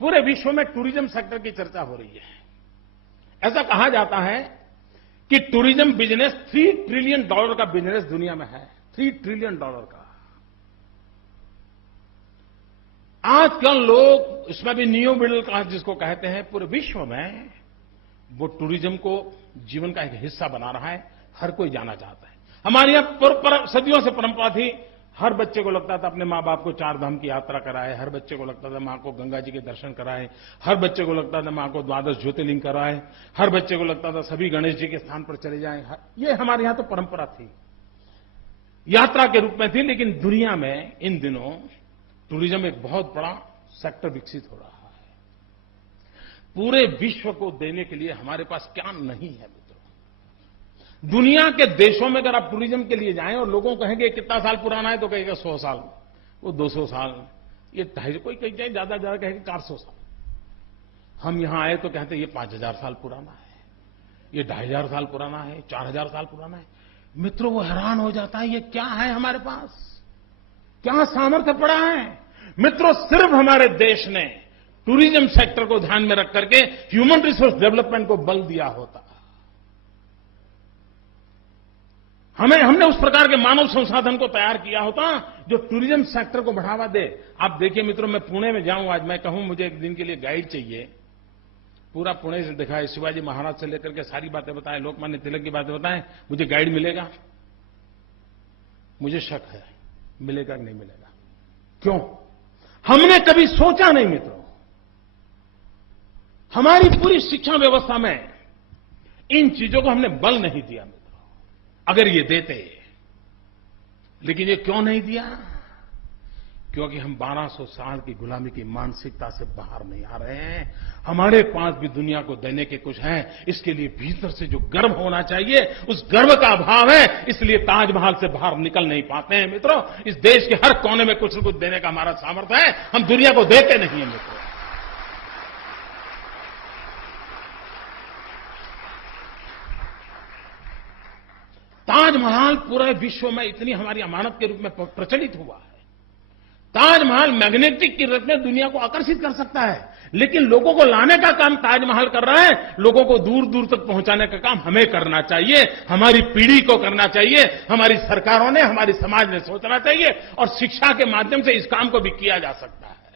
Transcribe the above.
पूरे विश्व में टूरिज्म सेक्टर की चर्चा हो रही है। ऐसा कहा जाता है कि टूरिज्म बिजनेस $3 ट्रिलियन का बिजनेस दुनिया में है, $3 ट्रिलियन का। आजकल लोग, इसमें भी न्यू मिडिल क्लास जिसको कहते हैं, पूरे विश्व में वो टूरिज्म को जीवन का एक हिस्सा बना रहा है। हर कोई जाना चाहता है। हमारे यहां सदियों से परंपरा थी, हर बच्चे को लगता था अपने माँ बाप को 4 धाम की यात्रा कराए, हर बच्चे को लगता था माँ को गंगा जी के दर्शन कराए, हर बच्चे को लगता था माँ को 12 ज्योतिर्लिंग कराए, हर बच्चे को लगता था सभी गणेश जी के स्थान पर चले जाएं। ये हमारे यहां तो परंपरा थी, यात्रा के रूप में थी। लेकिन दुनिया में इन दिनों टूरिज्म एक बहुत बड़ा सेक्टर विकसित हो रहा है। पूरे विश्व को देने के लिए हमारे पास क्या नहीं है मित्रों। दुनिया के देशों में अगर आप टूरिज्म के लिए जाएं और लोगों को कहेंगे कितना साल पुराना है, तो कहेगा 100 साल, वो 200 साल, ये 250, कोई कहीं जाए ज्यादा कहेगा 400 साल। हम यहां आए तो कहते हैं ये 5000 साल पुराना है, ये 2500 साल पुराना है, 4000 साल पुराना है। मित्रों, वो हैरान हो जाता है, ये क्या है हमारे पास, क्या सामर्थ्य पड़ा है। मित्रों, सिर्फ हमारे देश ने टूरिज्म सेक्टर को ध्यान में रख करके ह्यूमन रिसोर्स डेवलपमेंट को बल दिया होता, हमने उस प्रकार के मानव संसाधन को तैयार किया होता जो टूरिज्म सेक्टर को बढ़ावा दे। आप देखिए मित्रों, मैं पुणे में जाऊं, आज मैं कहूं मुझे एक दिन के लिए गाइड चाहिए, पूरा पुणे से दिखाए, शिवाजी महाराज से लेकर के सारी बातें बताएं, लोकमान्य तिलक की बातें बताएं, मुझे गाइड मिलेगा? मुझे शक है, मिलेगा कि नहीं मिलेगा। क्यों? हमने कभी सोचा नहीं मित्रों। हमारी पूरी शिक्षा व्यवस्था में इन चीजों को हमने बल नहीं दिया मित्रों। अगर ये देते, लेकिन ये क्यों नहीं दिया? क्योंकि हम 1200 साल की गुलामी की मानसिकता से बाहर नहीं आ रहे हैं। हमारे पास भी दुनिया को देने के कुछ है, इसके लिए भीतर से जो गर्व होना चाहिए, उस गर्व का अभाव है, इसलिए ताजमहल से बाहर निकल नहीं पाते हैं मित्रों। इस देश के हर कोने में कुछ न कुछ देने का हमारा सामर्थ्य है, हम दुनिया को देते नहीं है मित्रों। ताजमहल पूरे विश्व में इतनी हमारी अमानत के रूप में प्रचलित हुआ है। ताजमहल मैग्नेटिक की रत में दुनिया को आकर्षित कर सकता है, लेकिन लोगों को लाने का काम ताजमहल कर रहा है। लोगों को दूर दूर तक पहुंचाने का काम हमें करना चाहिए, हमारी पीढ़ी को करना चाहिए, हमारी सरकारों ने, हमारी समाज ने सोचना चाहिए, और शिक्षा के माध्यम से इस काम को भी किया जा सकता है।